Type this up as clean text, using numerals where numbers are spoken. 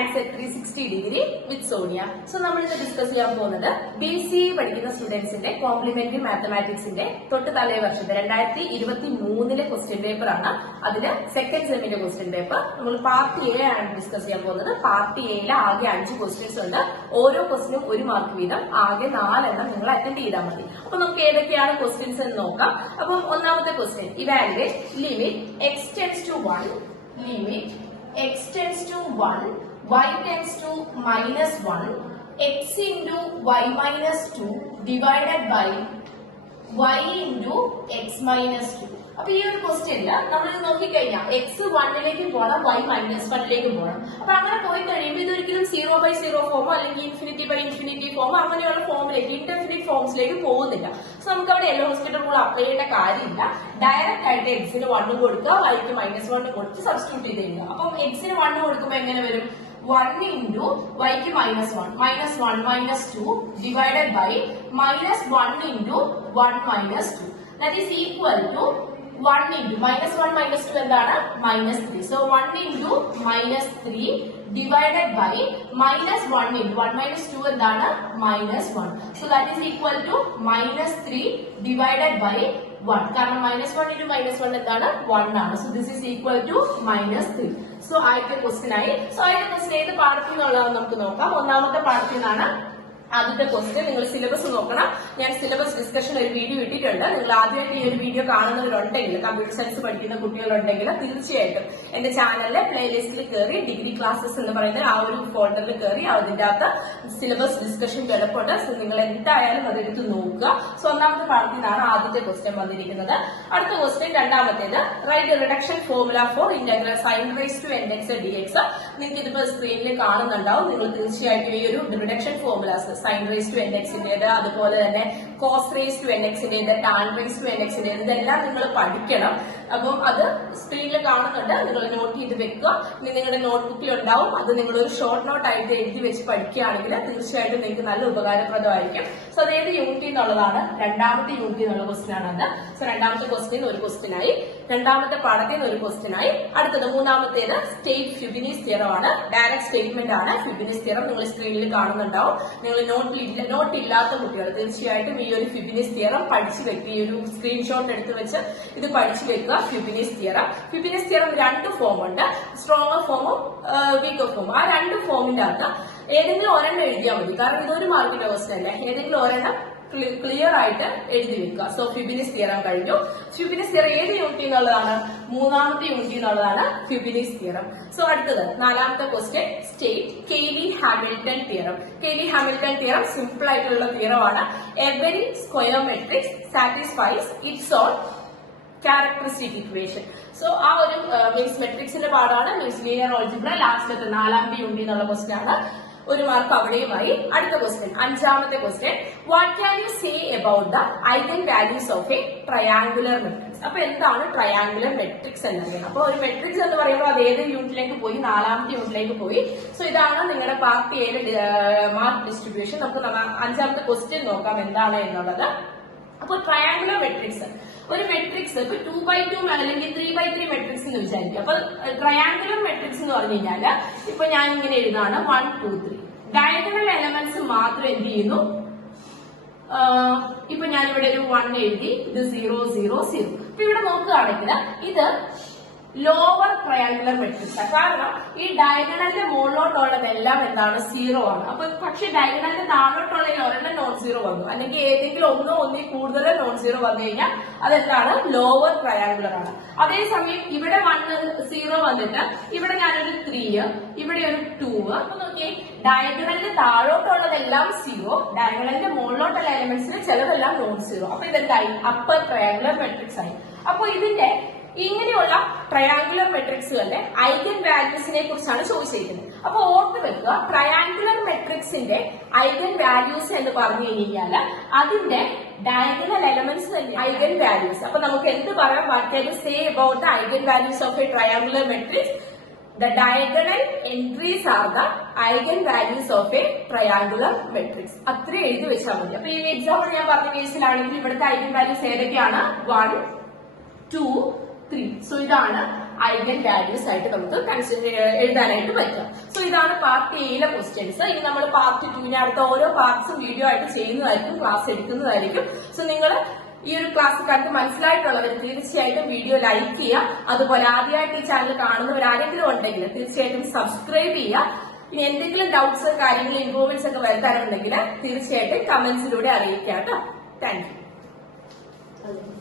Science at 360 degree with Sonia. So, നമ്മൾ ഇന്ന് discuss ചെയ്യാൻ പോകുന്നത് BCA പഠിക്കുന്ന സ്റ്റുഡൻസിന്റെ കോംപ്ലിമെന്ററി മാത്തമാറ്റിക്സിന്റെ തൊട്ട് തലേ വർഷത്തെ 2023 ക്വസ്റ്റ്യൻ പേപ്പർ ആണ്. അതിന് സെക്കൻഡ് സെമിന്റെ ക്വസ്റ്റ്യൻ പേപ്പർ നമ്മൾ പാർട്ട് എ ആണ് ഡിസ്കസ് ചെയ്യാൻ പോകുന്നത്. പാർട്ട് എയിൽ ആകെ 5 ക്വസ്റ്റ്യൻസ് ഉണ്ട്. ഓരോ ക്വസ്റ്റിനും 1 മാർക്ക് വീതം, ആകെ 4 എണ്ണം നിങ്ങൾ അറ്റൻഡ് ചെയ്താൽ മതി. അപ്പൊ നമുക്ക് ഏതൊക്കെയാണ് ക്വസ്റ്റ്യൻസ് എന്ന് നോക്കാം. അപ്പം ഒന്നാമത്തെ question, evaluate limit x tends to 1, limit x tends to 1, y tends to -1, x into y minus 2 divided by y into x minus 2. അപ്പൊ ഈ ഒരു ക്വസ്റ്റ്യനില് നമ്മൾ നോക്കിക്കഴിഞ്ഞാൽ എക്സ് 1ലേക്ക് പോകണം, y -1ലേക്ക് പോകണം. അപ്പൊ അങ്ങനെ പോയി കഴിയുമ്പോൾ ഇതൊരിക്കലും 0/0 ഫോമോ അല്ലെങ്കിൽ ഇൻഫിനിറ്റി ഫോമോ അങ്ങനെയുള്ള ഫോമിലേക്ക്, ഇൻഡെഫിനിറ്റ് ഫോംസിലേക്ക് പോകുന്നില്ല. സോ നമുക്ക് അവിടെ എൽ ഹോസ്പിറ്റൽ റൂൾ അപ്ലൈ ചെയ്യേണ്ട കാര്യമില്ല. ഡയറക്റ്റ് ആയിട്ട് എക്സിന് 1 കൊടുക്കുക, വൈക്ക് -1 കൊടുത്ത് സബ്സ്റ്റിറ്റ്യൂട്ട് ചെയ്ത് കഴിഞ്ഞാൽ അപ്പം എക്സിന് 1 കൊടുക്കുമ്പോൾ എങ്ങനെ വരും? 1 into yക്ക് -1, -1 - 2 divided by -1 into 1 - 2. That is equal to 1 into -1 - 2 എന്താണ്? -3. So 1 into -3 divided by -1 into 1 - 2 എന്താണ്? -1. So that is equal to -3 divided by 1. കാരണം -1 into -1 എന്താണ്? 1 ആണ്. So this is equal to -3. So ആദ്യത്തെ ക്വസ്റ്റ്യൻ ആയി. സോ ആദ്യത്തെ ക്വസ്റ്റ്യൻ ഏത് പാഠത്തിൽ നിന്നുള്ളതെന്ന് നമുക്ക് നോക്കാം. ഒന്നാമത്തെ പാഠത്തിൽ നിന്നാണ് ആദ്യത്തെ ക്വസ്റ്റ്യൻ. നിങ്ങൾ സിലബസ് നോക്കണം. ഞാൻ സിലബസ് ഡിസ്കഷൻ ഒരു വീഡിയോ ഇട്ടിട്ടുണ്ട്. നിങ്ങൾ ആദ്യമായിട്ട് ഈ ഒരു വീഡിയോ കാണുന്നവരുണ്ടെങ്കിൽ, കമ്പ്യൂട്ടർ സയൻസ് പഠിക്കുന്ന കുട്ടികളുണ്ടെങ്കിൽ തീർച്ചയായിട്ടും എന്റെ ചാനലിലെ പ്ലേലിസ്റ്റിൽ കയറി ഡിഗ്രി ക്ലാസ്സസ് എന്ന് പറയുന്ന ആ ഒരു ഫോൾഡറിൽ കയറി അതിന്റെ അകത്ത് സിലബസ് ഡിസ്കഷൻ കിടപ്പുണ്ട്. സോ നിങ്ങൾ എന്തായാലും അതെടുത്ത് നോക്കുക. സോ ഒന്നാമത്തെ പാഠത്തിൽ നിന്നാണ് ആദ്യത്തെ ക്വസ്റ്റ്യൻ വന്നിരിക്കുന്നത്. അടുത്ത ക്വസ്റ്റ്യൻ രണ്ടാമത്തേത്, write reduction formula for integral sin raised to nx dx. നിങ്ങൾക്ക് ഇതിപ്പോ സ്ക്രീനിൽ കാണുന്നുണ്ടാവും. നിങ്ങൾ തീർച്ചയായിട്ടും ഈ ഒരു reduction formulas sin raised to nx ന്റേത്, അതുപോലെ തന്നെ cos raised to nx ന്റേത്, tan raised to nx ന്റേത്, ഇതെല്ലാം നിങ്ങൾ പഠിക്കണം. അപ്പം അത് സ്ക്രീനിൽ കാണുന്നുണ്ട്. നിങ്ങൾ നോട്ട് ചെയ്ത് വെക്കുക. ഇനി നിങ്ങളുടെ നോട്ട്ബുക്കിൽ ഉണ്ടാവും. അത് നിങ്ങൾ ഒരു ഷോർട്ട് നോട്ട് ആയിട്ട് എഴുതി വെച്ച് പഠിക്കുകയാണെങ്കിൽ തീർച്ചയായിട്ടും നിങ്ങൾക്ക് നല്ല ഉപകാരപ്രദമായിരിക്കും. സോ അത് ഏത് യൂണിറ്റ് എന്നുള്ളതാണ്? രണ്ടാമത്തെ യൂണിറ്റ് എന്നുള്ള ക്വസ്റ്റ്യൻ ആണത്. സോ രണ്ടാമത്തെ ക്വസ്റ്റ്യൻ ഒരു ക്വസ്റ്റ്യൻ ആയി, രണ്ടാമത്തെ പാഠത്തിൽ നിന്ന് ഒരു ക്വസ്റ്റ്യൻ ആയി. അടുത്തത് മൂന്നാമത്തേത് സ്റ്റേറ്റ് ഫ്യൂബിനീസ് തിയറം ആണ്. ഡയറക്റ്റ് സ്റ്റേറ്റ്മെന്റ് ആണ് ഫ്യൂബിനീസ് തിയറം. നിങ്ങൾ സ്ക്രീനിൽ കാണുന്നുണ്ടാവും. നിങ്ങൾ നോട്ട് ഇല്ലാത്ത കുട്ടികൾ തീർച്ചയായിട്ടും ഈ ഒരു ഫ്യൂബിനീസ് തിയറം പഠിച്ചു വെക്കുക. ഈ ഒരു സ്ക്രീൻഷോട്ട് എടുത്ത് വെച്ച് ഇത് പഠിച്ചു വെക്കുക. ഫ്യൂബിനീസ് തിയറം 2 ഫോം ഉണ്ട്, സ്ട്രോങ്ങർ ഫോമും വീക്കർ ഫോമും. ആ 2 ഫോമിന്റെ അകത്ത് ഏതെങ്കിലും ഒരെണ്ണം എഴുതിയാൽ മതി. കാരണം ഇതൊരു മാർക്കിന്റെ ക്വസ്റ്റ്യൻ അല്ലേ. ഏതെങ്കിലും ഒരെണ്ണം ക്ലിയർ ആയിട്ട് എഴുതി വെക്കുക. സോ ഫ്യൂബിനീസ് തിയറം കഴിഞ്ഞു. ഫ്യൂബിനീസ് തിയറം ഏത് യൂണിറ്റ് എന്നുള്ളതാണ്? മൂന്നാമത്തെ യൂണിറ്റ് എന്നുള്ളതാണ് ഫ്യൂബിനീസ് തിയറം. സോ അടുത്തത് നാലാമത്തെ question, state Cayley Hamilton theorem. Cayley Hamilton theorem simple ആയിട്ടുള്ള തിയറം ആണ്. Every square matrix satisfies it's on characteristic equation. So ആ ഒരു മീൻസ് മെട്രിക്സിന്റെ പാടാണ്. മീൻസ് ലീനിയർ ഓൾജിബ്ര ലാസ്റ്റത്തെ 4ാമത്തെ യൂണിറ്റ് എന്നുള്ള ക്വസ്റ്റ്യൻ ആണ്. 1 മാർക്ക് അവിടെയുമായി. അടുത്ത ക്വസ്റ്റ്യൻ, 5ാമത്തെ question, what can you say about the eigen values of a triangular matrix. അപ്പൊ എന്താണ് ട്രയാങ്കുലർ മെട്രിക്സ് എന്നറിയണം. അപ്പൊ ഒരു മെട്രിക്സ് എന്ന് പറയുമ്പോൾ അത് ഏത് യൂണിറ്റിലേക്ക് പോയി? 4ാമത്തെ യൂണിറ്റിലേക്ക് പോയി. സോ ഇതാണ് നിങ്ങളുടെ പാർട്ട് എയുടെ മാർക്ക് ഡിസ്ട്രിബ്യൂഷൻ. നമുക്ക് 5ാമത്തെ ക്വസ്റ്റ്യൻ നോക്കാം എന്താണ് എന്നുള്ളത്. അപ്പൊ ട്രയാങ്കുലർ മെട്രിക്സ്, ഒരു മെട്രിക്സ് ഇപ്പൊ 2x2 അല്ലെങ്കിൽ 3x3 മെട്രിക്സ് എന്ന് വിചാരിക്കും. അപ്പൊ ട്രയാങ്കുലർ മെട്രിക്സ് എന്ന് പറഞ്ഞു കഴിഞ്ഞാല് ഇപ്പൊ ഞാൻ ഇങ്ങനെ എഴുതാണ് 1 2 3. ഡയഗണൽ എലമെന്റ്സ് മാത്രം എന്ത് ചെയ്യുന്നു? ഇപ്പൊ ഞാനിവിടെ ഒരു 1 എഴുതി, ഇത് 0 0 0. അപ്പൊ ഇവിടെ നോക്കുകയാണെങ്കിൽ ഇത് ലോവർ ട്രയാങ്കുലർ മെട്രിക്സ്. കാരണം ഈ ഡയഗണലിന്റെ മുകളിലോട്ടുള്ളതെല്ലാം എന്താണ്? 0 ആണ്. അപ്പൊ പക്ഷെ ഡയഗണലിന്റെ താഴോട്ടുള്ള ഒരെണ്ണം നോൺ 0 വന്നു, അല്ലെങ്കിൽ ഏതെങ്കിലും ഒന്നിൽ കൂടുതൽ നോൺ 0 വന്നു കഴിഞ്ഞാൽ അതെന്താണ്? ലോവർ ട്രയാങ്കുലർ ആണ്. അതേസമയം ഇവിടെ 1 0 വന്നിട്ട് ഇവിടെ ഞാനൊരു 3, ഇവിടെ ഒരു 2. അപ്പൊ നോക്കിയേ, ഡയഗണലിന്റെ താഴോട്ടുള്ളതെല്ലാം 0, ഡയഗണലിന്റെ മുകളിലോട്ടുള്ള എലമെന്റ്സിന് ചിലതെല്ലാം നോൺ 0. അപ്പൊ ഇതെന്തായി? അപ്പർ ട്രയാങ്കുലർ മെട്രിക്സ് ആയി. അപ്പൊ ഇതിന്റെ ഇങ്ങനെയുള്ള ട്രയാങ്കുലർ മെട്രിക്സുകളുടെ ഐഗൻ വാല്യൂസിനെ കുറിച്ചാണ് ചോദിച്ചിരിക്കുന്നത്. അപ്പൊ ഓർത്ത് വെക്കുക, ട്രയാങ്കുലർ മെട്രിക്സിന്റെ ഐഗൻ വാല്യൂസ് എന്ന് പറഞ്ഞു കഴിഞ്ഞാൽ അതിന്റെ ഡയഗണൽ എലമെന്റ്സ് തന്നെ ഐഗൻ വാല്യൂസ്. അപ്പൊ നമുക്ക് എന്ത് പറയാം? What can you say about the eigen values of a triangular matrix? The diagonal entries are the eigenvalues of a triangular matrix. അത്ര എഴുതി വെച്ചാൽ മതി. അപ്പൊ ഈ എക്സാമ്പിൾ ഞാൻ പറഞ്ഞ കേസിലാണെങ്കിൽ ഇവിടുത്തെ ഐഗൻ വാല്യൂസ് ഏതൊക്കെയാണ്? 1 2 3. സോ ഇതാണ് ഐഗൻ വാല്യൂസ് ആയിട്ട് നമുക്ക് എഴുതാനായിട്ട് പറ്റും. സോ ഇതാണ് പാർട്ട് എയിലെ ക്വസ്റ്റ്യൻസ്. ഇനി നമ്മൾ പാർട്ട് 2 അടുത്ത ഓരോ പാർട്സും വീഡിയോ ആയിട്ട് ചെയ്യുന്നതായിരിക്കും, ക്ലാസ് എടുക്കുന്നതായിരിക്കും. സോ നിങ്ങൾ ഈ ഒരു ക്ലാസ് കണ്ട് മനസ്സിലായിട്ടുള്ളവർ തീർച്ചയായിട്ടും വീഡിയോ ലൈക്ക് ചെയ്യുക. അതുപോലെ ആദ്യമായിട്ട് ഈ ചാനൽ കാണുന്നവർ ആരെങ്കിലും ഉണ്ടെങ്കിൽ തീർച്ചയായിട്ടും സബ്സ്ക്രൈബ് ചെയ്യുക. ഇനി എന്തെങ്കിലും ഡൗട്ട്സ് കാര്യങ്ങൾ ഇംപ്രൂവ്മെന്റ്സ് ഒക്കെ വരുത്താനുണ്ടെങ്കിൽ തീർച്ചയായിട്ടും കമന്റ്സിലൂടെ അറിയിക്കാം കേട്ടോ. Thank you.